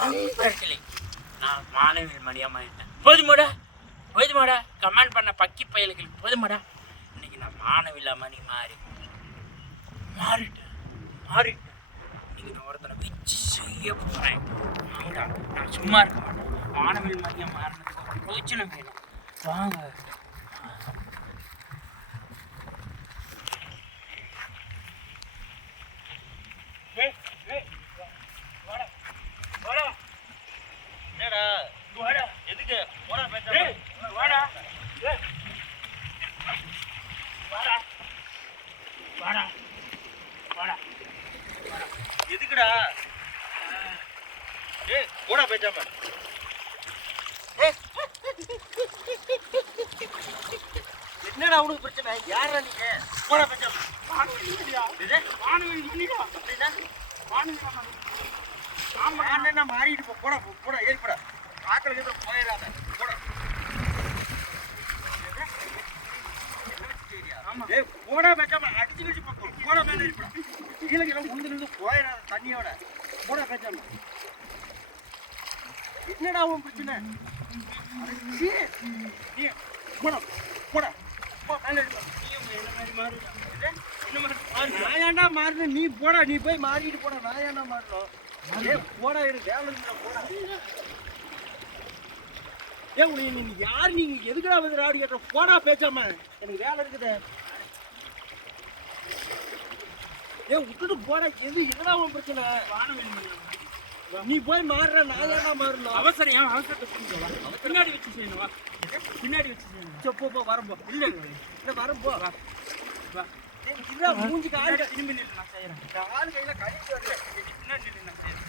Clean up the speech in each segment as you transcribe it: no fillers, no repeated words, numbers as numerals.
நண்பர்களே, நான் மாணவியில் மணியமாயிட்டேன். போதுமாடா கமெண்ட் பண்ண பக்கி பயல்கள் போதுமாடா. இன்னைக்கு நான் மாணவியில் மணி மாறிட்டேன். இன்னைக்கு நான் ஒருத்தனை வச்சு செய்ய போறேன். நான் சும்மா இருக்க மாட்டேன். மாணவியில் மணியம் மாறினதுக்கு ஒரு பிரோஜனம் வேணும். வாங்க. எதுக்குடா போடா பேசாம என்னடா உனக்கு பிரச்சனை? யாரா நீங்க? போடா பேசாம அப்படின்னா மாறிட்டு போடா போடா ஏறிப்படா ஆக்கள் கிட்ட போயிடாத போடா. போடா பேசாம அடிச்சு கழிச்சு போடா மேல ஏறிப்படா. கீழே உளுந்து போயிடாத தண்ணியோட போடா பேசாம. என்னடா உன் பிரச்சனை? நீ போடா போடா மேல நான் ஏன்டா மாறணும்? நீ போடா, நீ போய் மாறிட்டு போடா. நான் ஏன்டா மாறணும்? போடா எனக்கு வேலை போடா. நீங்க யாரு? நீங்க எதுக்குடா வந்து ராடி கேட்ட? போடா பேசாம, எனக்கு வேலை இருக்குது. விட்டுட்டு போடா. என்னடா உன் பிரச்சனை? நீ போய் மாறுற, நான் ஏன்டா மாறணும்? அவசரத்தை பின்னாடி வச்சு செய்யணும். போ வரம்போ. இல்ல வரம்போ. மூஞ்சி கால திரும்பி நின்று நான் செய்யறேன். கால் கையில கழிச்சு வரல. பின்னாடி நின்று நான் செய்யறேன்.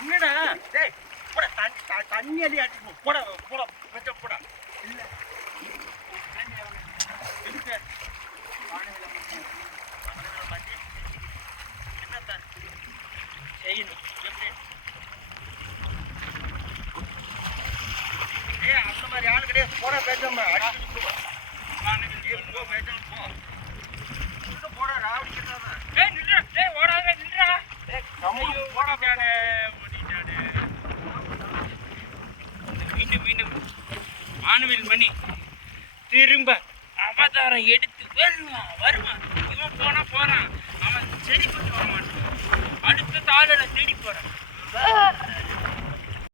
என்னடா டேய் போடா தண்ணி அள்ளி அடிச்சு போடா போடா கொஞ்ச போடா. இல்ல எதுக்கு என்னத்தான் செய்யணும்? எப்படி அந்த மாதிரி ஆளு கிடையாது. போடா பேசாம அடிச்சுட்டு போ பேசாம போ போடா ராவடி கிட்டாத. ஓடாத நின்றா. மீண்டும் மாணவியில் மணி திரும்ப அவதாரம் எடுத்து வருவான். இவன் போறான். அவன் செடி கொண்டு வர மாட்டான். அடுத்த தாளில் தேடி போறான்.